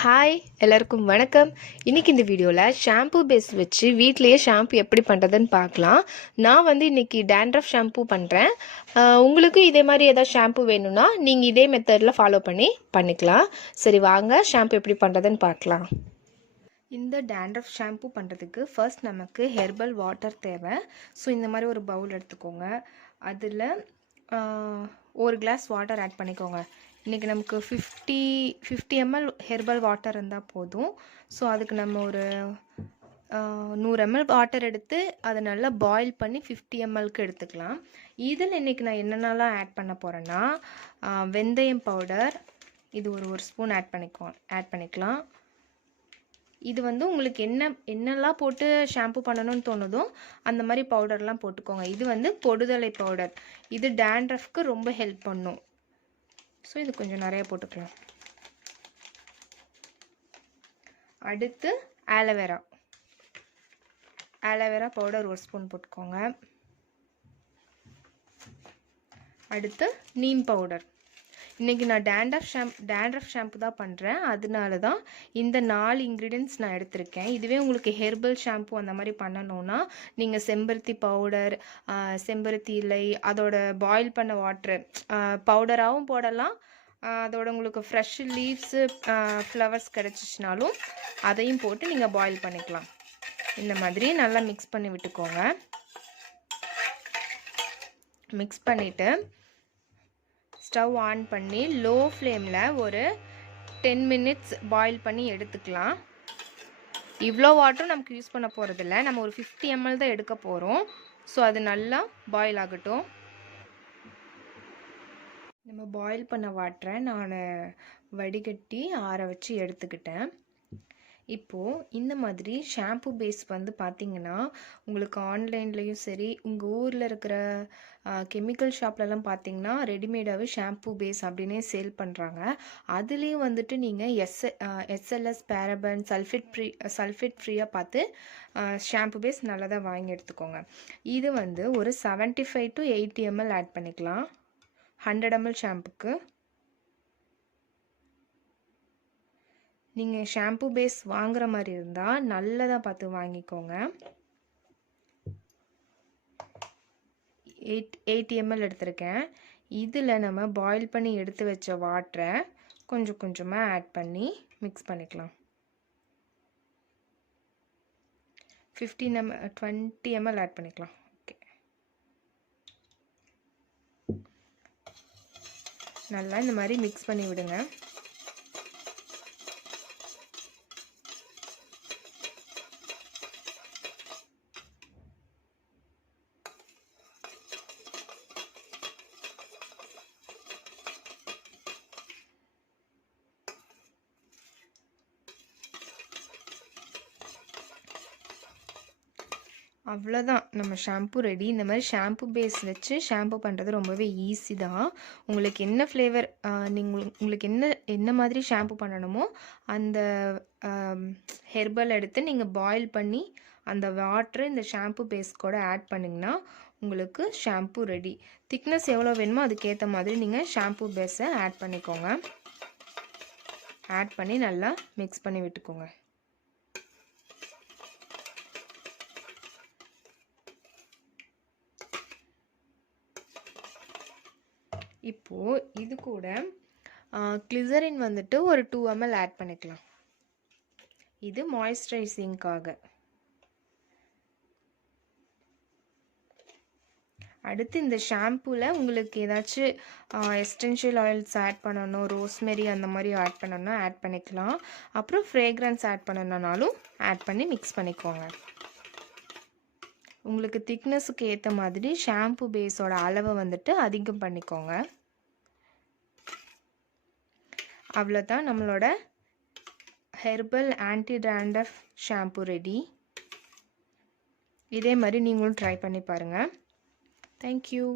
Hi எல்லாருக்கும் வணக்கம். இன்றைக்கி இந்த வீடியோவில் ஷாம்பூ பேஸ் வச்சு வீட்லேயே ஷாம்பு எப்படி பண்ணுறதுன்னு பார்க்கலாம். நான் இன்றைக்கி டேண்ட்ரஃப் ஷாம்பூ பண்ணுறேன். உங்களுக்கு இதே மாதிரி ஏதாவது ஷாம்பு வேணும்னா நீங்கள் இதே மெத்தடில் ஃபாலோ பண்ணிக்கலாம். சரி, வாங்க ஷாம்பு எப்படி பண்ணுறதுன்னு பார்க்கலாம். இந்த டேண்ட்ரஃப் ஷாம்பூ பண்ணுறதுக்கு ஃபர்ஸ்ட் நமக்கு ஹெர்பல் வாட்டர் தேவை. ஸோ இந்த மாதிரி ஒரு பவுல் எடுத்துக்கோங்க. அதில் ஒரு கிளாஸ் வாட்டர் ஆட் பண்ணிக்கோங்க. இன்றைக்கி நமக்கு 50 ml ஹெர்பல் வாட்டர் இருந்தால் போதும். ஸோ அதுக்கு நம்ம ஒரு 100 ml வாட்டர் எடுத்து அதை நல்லா பாயில் பண்ணி 50 mlக்கு எடுத்துக்கலாம். இதில் இன்றைக்கி நான் என்னென்னலாம் ஆட் பண்ண போகிறேன்னா, வெந்தயம் பவுடர் இது ஒரு ஸ்பூன் ஆட் பண்ணிக்கலாம். இது உங்களுக்கு என்னெல்லாம் போட்டு ஷாம்பு பண்ணணும்னு தோணுதோ அந்த மாதிரி பவுடர்லாம் போட்டுக்கோங்க. இது பொடுதலை பவுடர். இது டேண்ட்ரஃப்க்கு ரொம்ப ஹெல்ப் பண்ணும். ஸோ இது கொஞ்சம் நிறைய போட்டுக்கலாம். அடுத்து ஆலோவேரா பவுடர் ஒரு ஸ்பூன் போட்டுக்கோங்க. அடுத்து நீம் பவுடர். இன்றைக்கி நான் டேண்ட்ரஃப் ஷாம்பு தான் பண்ணுறேன். அதனால தான் இந்த 4 இன்க்ரீடியன்ட்ஸ் நான் எடுத்திருக்கேன். இதுவே உங்களுக்கு ஹெர்பல் ஷாம்பு அந்த மாதிரி பண்ணணுன்னா நீங்கள் செம்பருத்தி பவுடர், செம்பருத்தி இலை, அதோட பாயில் பண்ண வாட்ரு பவுடராகவும் போடலாம். அதோட உங்களுக்கு ஃப்ரெஷ் லீவ்ஸு ஃப்ளவர்ஸ் கிடச்சிச்சினாலும் அதையும் போட்டு நீங்கள் பாயில் பண்ணிக்கலாம். இந்த மாதிரி நல்லா மிக்ஸ் பண்ணி விட்டுக்கோங்க. மிக்ஸ் பண்ணிவிட்டு ஸ்டவ் ஆன் பண்ணி லோ ஃப்ளேமில் ஒரு 10 minutes பாயில் பண்ணி எடுத்துக்கலாம். இவ்வளோ வாட்டரும் நமக்கு யூஸ் பண்ண போகிறதில்ல. நம்ம ஒரு 50 ml தான் எடுக்க போகிறோம். ஸோ அது நல்லா பாயில் ஆகட்டும். நம்ம பாயில் பண்ண வாட்டரை நான் வடிகட்டி ஆற வச்சு எடுத்துக்கிட்டேன். இப்போது இந்த மாதிரி ஷாம்பு பேஸ் பார்த்திங்கன்னா உங்களுக்கு ஆன்லைன்லேயும் சரி, உங்கள் ஊரில் இருக்கிற கெமிக்கல் ஷாப்லலாம் பார்த்திங்கன்னா ரெடிமேடாகவே ஷாம்பு பேஸ் அப்படின்னே சேல் பண்ணுறாங்க. அதுலேயும் நீங்கள் எஸ்எல்எஸ், பேரபன், சல்ஃபேட் ஃப்ரீயாக பார்த்து ஷாம்பு பேஸ் நல்லதாக வாங்கி எடுத்துக்கோங்க. இது ஒரு 75 to 80 ml ஆட் பண்ணிக்கலாம். 100 ml ஷாம்புக்கு. நீங்கள் ஷாம்பு பேஸ் வாங்குற மாதிரி இருந்தால் நல்லதாக பார்த்து வாங்கிக்கோங்க. 80 ml எடுத்திருக்கேன். இதில் நம்ம பாயில் பண்ணி எடுத்து வச்ச வாட்டரை கொஞ்சம் கொஞ்சமாக ஆட் பண்ணி மிக்ஸ் பண்ணிக்கலாம். 20 ml ஆட் பண்ணிக்கலாம். ஓகே, நல்லா இந்த மாதிரி மிக்ஸ் பண்ணி விடுங்க. அவ்வளோதான், நம்ம ஷாம்பு ரெடி. இந்த மாதிரி ஷாம்பு பேஸ் வச்சு ஷாம்பு பண்ணுறது ரொம்பவே ஈஸி தான். உங்களுக்கு என்ன ஃப்ளேவர், உங்களுக்கு என்ன மாதிரி ஷாம்பு பண்ணணுமோ அந்த ஹெர்பல் எடுத்து நீங்கள் பாயில் பண்ணி அந்த வாட்ரு இந்த ஷாம்பு பேஸ் கூட ஆட் பண்ணிங்கன்னா உங்களுக்கு ஷாம்பு ரெடி. திக்னஸ் எவ்வளோ வேணுமோ அதுக்கேற்ற மாதிரி நீங்கள் ஷாம்பு பேஸை ஆட் பண்ணிக்கோங்க. ஆட் பண்ணி நல்லா மிக்ஸ் பண்ணி விட்டுக்கோங்க. இப்போது இது கூட கிளிசரின் ஒரு 2 ml ஆட் பண்ணிக்கலாம். இது மாய்ஸ்சரைசிங்காக. அடுத்து இந்த ஷாம்பூவில் உங்களுக்கு ஏதாச்சும் எசென்ஷியல் ஆயில்ஸ் ஆட் பண்ணணும், ரோஸ்மெரி அந்த மாதிரி ஆட் பண்ணணும்னா ஆட் பண்ணிக்கலாம். அப்புறம் ஃப்ரேக்ரன்ஸ் ஆட் பண்ணணுன்னாலும் ஆட் பண்ணி மிக்ஸ் பண்ணிக்கோங்க. உங்களுக்கு திக்னஸுக்கு ஏற்ற மாதிரி ஷாம்பு பேஸோட அளவை அதிகம் பண்ணிக்கோங்க. அவ்வளோதான், நம்மளோட herbal anti dandruff shampoo ready. இதே மாதிரி நீங்களும் ட்ரை பண்ணி பாருங்கள். தேங்க்யூ.